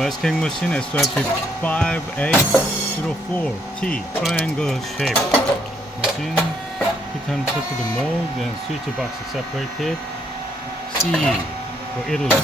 Cake machine SYP5804T triangle shape machine. Heat and coated mold and switch box separated. C for Italy.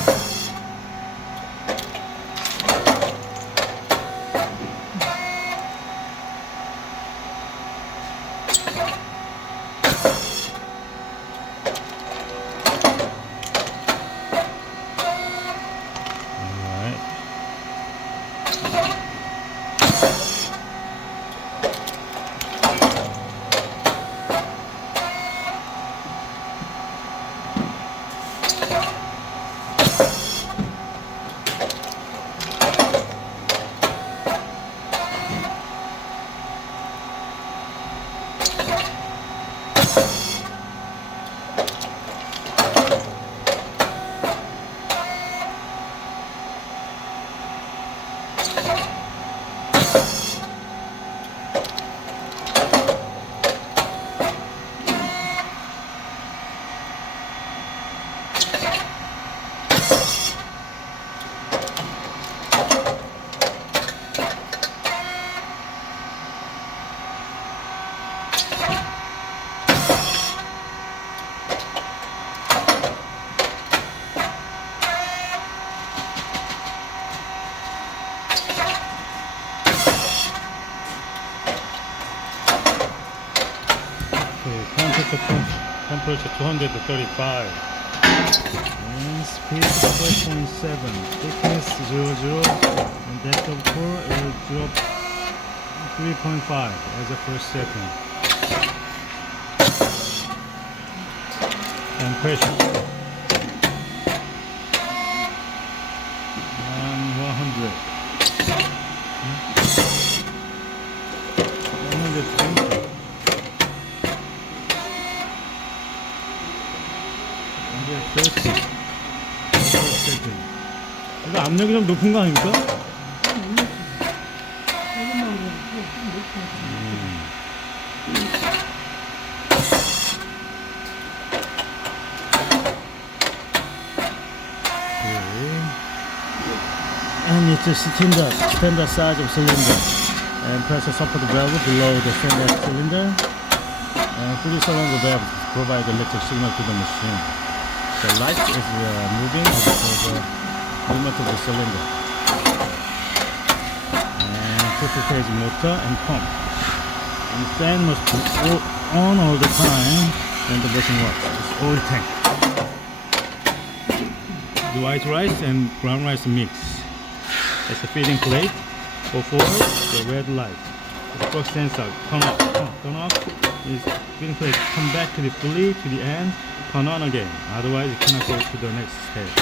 Temperature 235 and speed 4.7, thickness 00 and depth of core is 3.5 as a first setting, and pressure 100 120. 이거 압력이 좀 높은 거 아닙니까? And it's a standard size of cylinder and pressure support valve below the standard cylinder, and 3 cylinder valve provide electric signal to the machine. The light is moving as per the movement of the cylinder. And 2-phase motor and pump. And the fan must be on all the time when the machine works. It's oil tank. The white rice and brown rice mix. It's a feeding plate. For the red light. The torque sensor turn off. Is feeding plate come back to the fully to the end. Turn on again, otherwise you cannot go to the next stage.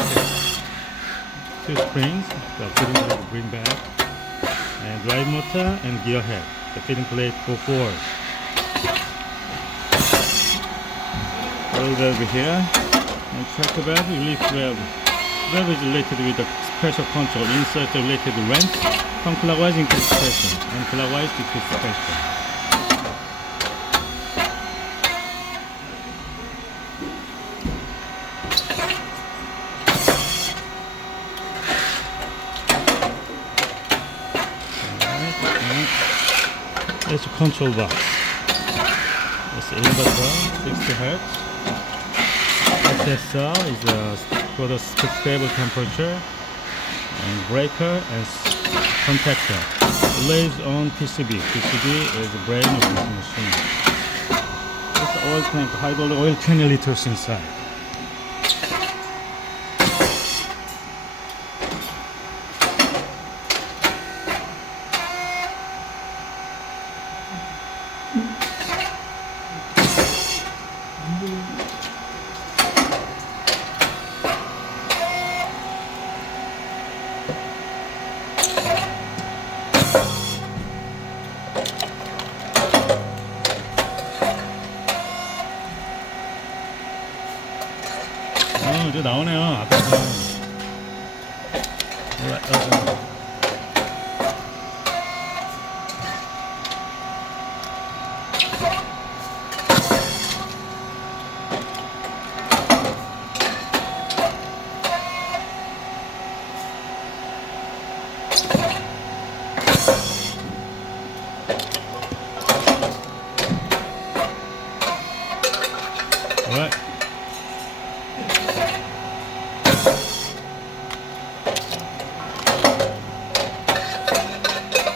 2 springs, the feeding plate will bring back, and drive motor and gear head, the feeding plate for 4. Oil valve here, and tracker valve, relief valve. Valve is related with the pressure control. Insert the related wrench, counterclockwise increase pressure, and clockwise decrease pressure. It's a control box. It's an inverter, 60 Hz. SSR is for the stable temperature, and breaker and contactor. Relays on PCB. PCB is the brain of this machine. It's oil tank, hydraulic oil 20 liters inside. 이제 나오네요. 앞에서. Alright.